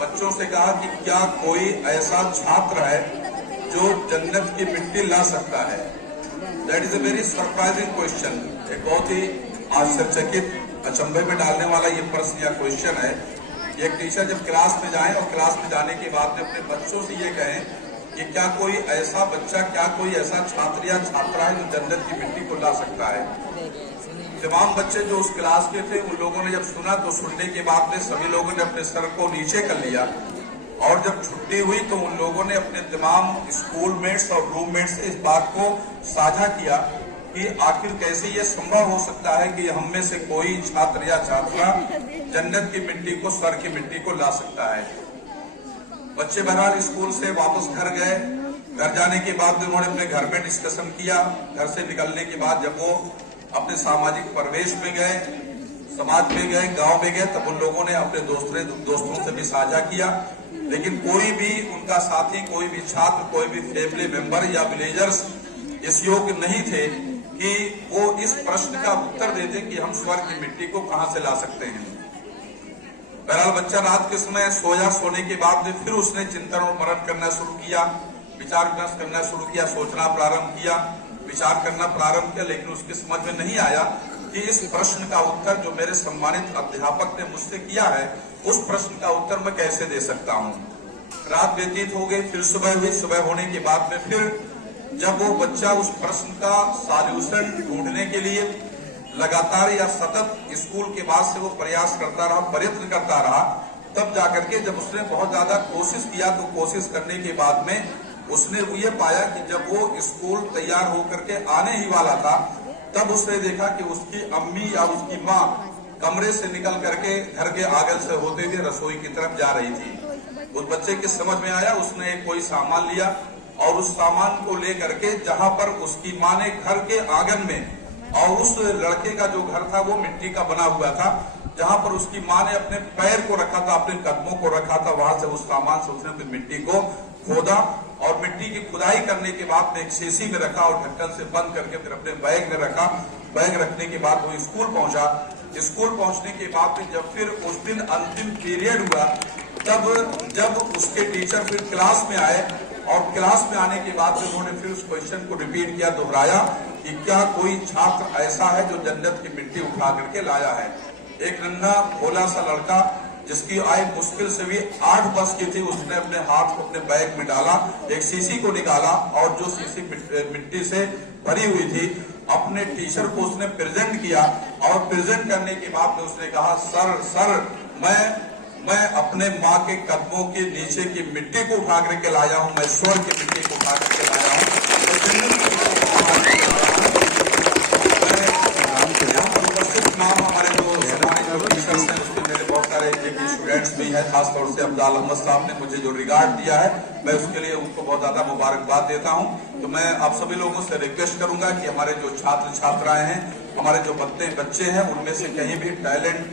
बच्चों से कहा कि क्या कोई ऐसा छात्र है जो जन्नत की मिट्टी ला सकता है। That is a very surprising question. एक बहुत ही आश्चर्यचकित अचंभे में डालने वाला ये प्रश्न या क्वेश्चन है। एक टीचर जब क्लास में जाए और क्लास में जाने के बाद में अपने बच्चों से ये कहें कि क्या कोई ऐसा बच्चा, क्या कोई ऐसा छात्र या छात्रा है जो जन्नत की मिट्टी को ला सकता है। तमाम बच्चे जो उस क्लास के थे उन लोगों ने जब सुना तो सुनने के बाद में सभी लोगों ने अपने सर को नीचे कर लिया और जब छुट्टी हुई तो उन लोगों ने अपने तमाम स्कूलमेट्स और रूममेट्स से इस बात को साझा किया कि आखिर कैसे ये संभव हो सकता है कि हम में से कोई छात्र या छात्रा जन्नत की मिट्टी को, सर की मिट्टी को ला सकता है। बच्चे बहरहाल स्कूल से वापस घर गए। घर जाने के बाद उन्होंने अपने घर में डिस्कशन किया। घर से निकलने के बाद जब वो अपने सामाजिक परिवेश में गए, समाज में गए, गांव में गए, तब उन लोगों ने अपने दोस्तों से भी साझा किया, लेकिन कोई भी उनका साथी, कोई भी छात्र, कोई भी फैमिली मेंबर या विलेजर्स इस योग्य नहीं थे कि वो इस प्रश्न का उत्तर देते कि हम स्वर्ग की मिट्टी को कहां से ला सकते हैं। बहरहाल बच्चा रात के समय सोया। सोने के बाद में फिर उसने चिंतन और मनन करना शुरू किया, विचार विमर्श करना शुरू किया, सोचना प्रारंभ किया, विचार करना प्रारंभ किया, लेकिन उसके समझ में नहीं आया कि इस प्रश्न का उत्तर जो मेरे सम्मानित अध्यापक ने मुझसे किया है, उस प्रश्न का उत्तर मैं कैसे दे सकता हूँ। रात व्यतीत हो गई, फिर सुबह हुई। सुबह होने के बाद में फिर जब वो बच्चा उस प्रश्न का सॉल्यूशन ढूंढने के लिए लगातार या सतत स्कूल के बाद से वो प्रयास करता रहा, प्रयत्न करता रहा, तब जाकर के जब उसने बहुत ज्यादा कोशिश किया तो कोशिश करने के बाद में उसने ये पाया कि जब वो स्कूल तैयार होकर के आने ही वाला था, तब उसने देखा कि उसकी अम्मी या उसकी माँ कमरे से निकल करके घर के आंगन से होते हुए रसोई की तरफ जा रही थी। उस बच्चे की समझ में आया, उसने कोई सामान लिया और उस सामान को लेकर के जहां पर उसकी माँ ने घर के आंगन में, और उस लड़के का जो घर था वो मिट्टी का बना हुआ था, जहां पर उसकी माँ ने अपने पैर को रखा था, अपने कदमों को रखा था, वहां से उस सामान से उसने मिट्टी को खोदा और मिट्टी की खुदाई करने के बाद में एक शीशी में रखा और ढक्कन से बंद करके फिर अपने बैग में रखा। बैग रखने के बाद वो स्कूल पहुंचा। स्कूल पहुंचने के बाद में जब फिर उस दिन अंतिम पीरियड हुआ, तब जब उसके टीचर फिर क्लास में आए और क्लास में आने के बाद उन्होंने फिर उस क्वेश्चन को रिपीट किया, दोहराया कि क्या कोई छात्र ऐसा है जो जन्नत की मिट्टी उठा करके लाया है। एक नन्हा भोला सा लड़का जिसकी आय मुश्किल से भी 8 वर्ष की थी, उसने अपने हाथ को अपने बैग में डाला, एक शीशी को निकाला और जो शीशी मिट्टी से भरी हुई थी अपने टीचर को उसने प्रेजेंट किया और प्रेजेंट करने के बाद में उसने कहा, सर मैं अपने माँ के कदमों के नीचे की मिट्टी को उठा करके लाया हूँ, मैं स्वर्ग की मिट्टी को उठा करके लाया हूँ। हमारे जो सम्मानित टीचर्स हैं उसमें मेरे बहुत सारे स्टूडेंट्स भी हैं, खासतौर से अब्दाल अहमद साहब ने मुझे जो रिगार्ड दिया है, मैं उसके लिए उनको बहुत ज्यादा मुबारकबाद देता हूँ। तो मैं आप सभी लोगों से रिक्वेस्ट करूंगा कि हमारे जो छात्र छात्राएं हैं, हमारे जो बच्चे हैं, उनमें से कहीं भी टैलेंट